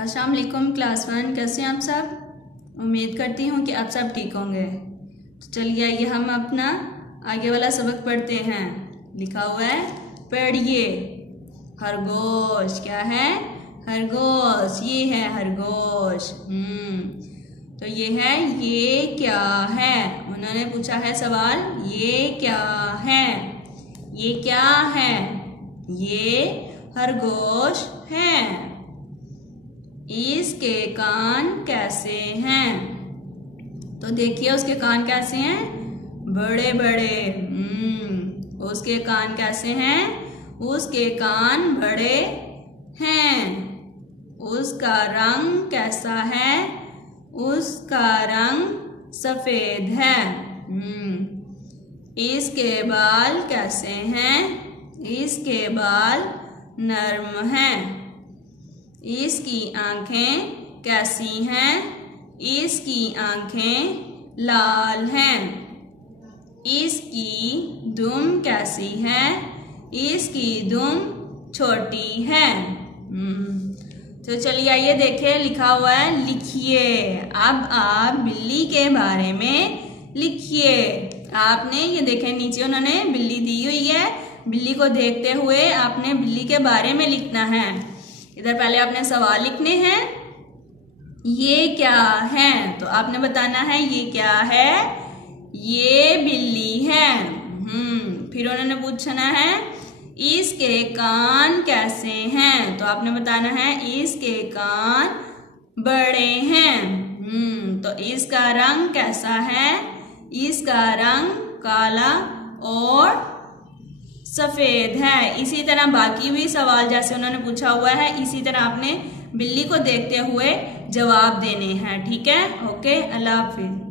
अस्सलाम वालेकुम क्लास 1। कैसे हैं आप सब? उम्मीद करती हूँ कि आप सब ठीक होंगे। तो चलिए आइए हम अपना आगे वाला सबक पढ़ते हैं। लिखा हुआ है पढ़िए। खरगोश क्या है? खरगोश। ये है खरगोश। तो ये है, ये क्या है? उन्होंने पूछा है सवाल, ये क्या है? ये क्या है? ये खरगोश है। इसके कान कैसे हैं? तो देखिए उसके कान कैसे हैं? बड़े बड़े। उसके कान कैसे हैं? उसके कान बड़े हैं। उसका रंग कैसा है? उसका रंग सफेद है। इसके बाल कैसे हैं? इसके बाल नर्म हैं। इसकी आंखें कैसी हैं? इसकी आंखें लाल हैं। इसकी दुम कैसी है? इसकी दुम छोटी है। तो चलिए आइए देखिए, लिखा हुआ है लिखिए। अब आप बिल्ली के बारे में लिखिए। आपने ये देखें नीचे उन्होंने बिल्ली दी हुई है। बिल्ली को देखते हुए आपने बिल्ली के बारे में लिखना है। इधर पहले आपने सवाल लिखने हैं, ये क्या है? तो आपने बताना है ये क्या है? ये बिल्ली है। फिर उन्होंने पूछना है इसके कान कैसे हैं? तो आपने बताना है इसके कान बड़े हैं। तो इसका रंग कैसा है? इसका रंग काला और सफेद है। इसी तरह बाकी भी सवाल जैसे उन्होंने पूछा हुआ है, इसी तरह आपने बिल्ली को देखते हुए जवाब देने हैं। ठीक है? ओके, अल्लाह हाफिज।